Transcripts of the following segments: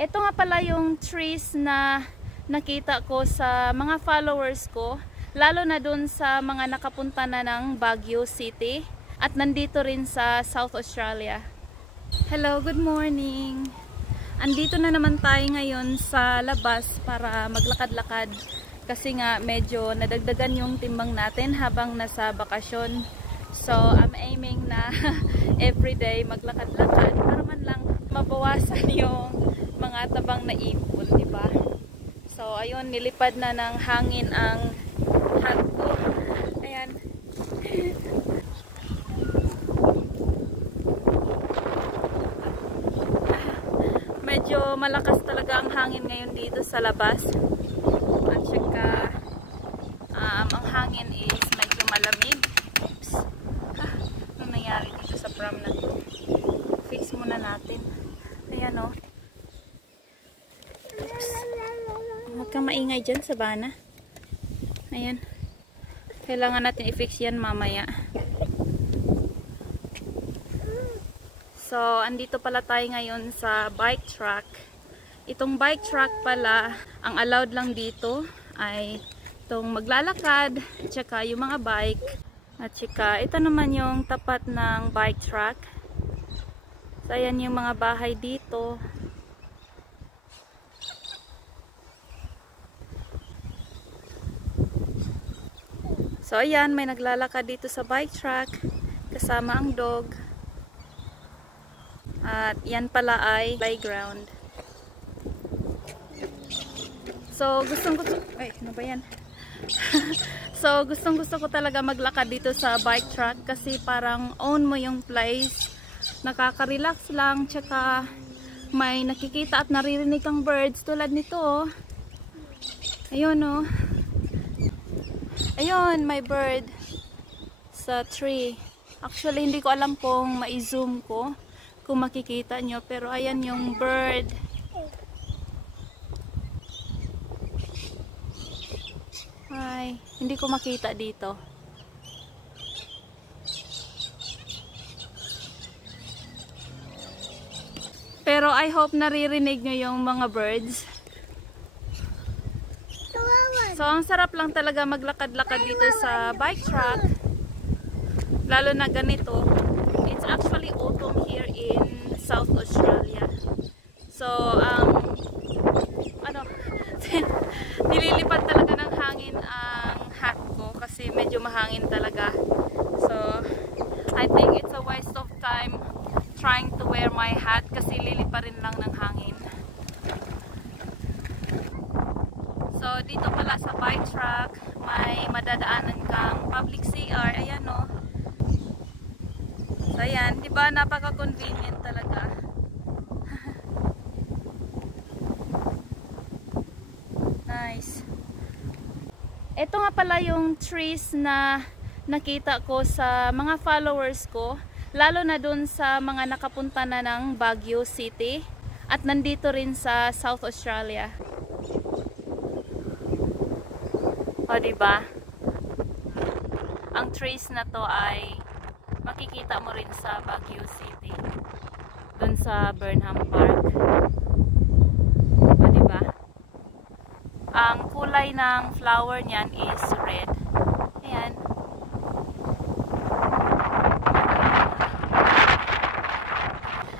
Ito nga pala yung trees na nakita ko sa mga followers ko, lalo na dun sa mga nakapunta na ng Baguio City at nandito rin sa South Australia. Hello, good morning! Andito na naman tayo ngayon sa labas para maglakad-lakad kasi nga medyo nadagdagan yung timbang natin habang nasa bakasyon. So, I'm aiming na everyday maglakad-lakad para man lang mabawasan yung mga tabang na ipon, diba? So, ayun, nilipad na ng hangin ang hat ko. Ayan. Medyo malakas talaga ang hangin ngayon dito sa labas. At saka, ang hangin is medyo malamig. Oops. Anong nangyari dito sa pram na to? Fix muna natin. Ayan o. Huwag kang maingay dyan, Sabana. Ayan. Kailangan natin i-fix yan mamaya. So, andito pala tayo ngayon sa bike track. Itong bike track pala, ang allowed lang dito ay itong maglalakad, tsaka yung mga bike. At tsaka, ito naman yung tapat ng bike track. So, ayan yung mga bahay dito. So, ayan, may naglalakad dito sa bike track kasama ang dog. At yan pala ay playground. So, gustong gusto ko talaga maglakad dito sa bike track kasi parang own mo yung place. Nakaka-relax lang, tsaka may nakikita at naririnig kang birds tulad nito, oh. Ayun, oh. Ayun, may bird sa tree. Actually, hindi ko alam kung ma-zoom ko, kung makikita nyo. Pero ayan yung bird. Ay, hindi ko makita dito. Pero I hope naririnig nyo yung mga birds. So, ang sarap lang talaga maglakad-lakad dito sa bike track. Lalo na ganito. It's actually autumn here in South Australia. So, nililipad talaga ng hangin ang hat ko kasi medyo mahangin talaga. So, I think it's a waste of time trying to wear my hat kasi liliparin lang ng hangin. So, dito pala sa bike track, may madadaanan kang public CR. Ayan, o. So, ayan. Diba, napaka-convenient talaga. Nice. Ito nga pala yung trees na nakita ko sa mga followers ko, lalo na dun sa mga nakapunta na ng Baguio City at nandito rin sa South Australia. O, diba? Ang trees na to ay makikita mo rin sa Baguio City. Dun sa Burnham Park. O, diba? Ang kulay ng flower niyan is red. Ayan.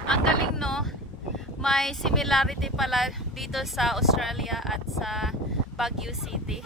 Ang galing, no? May similarity pala dito sa Australia at sa Baguio City.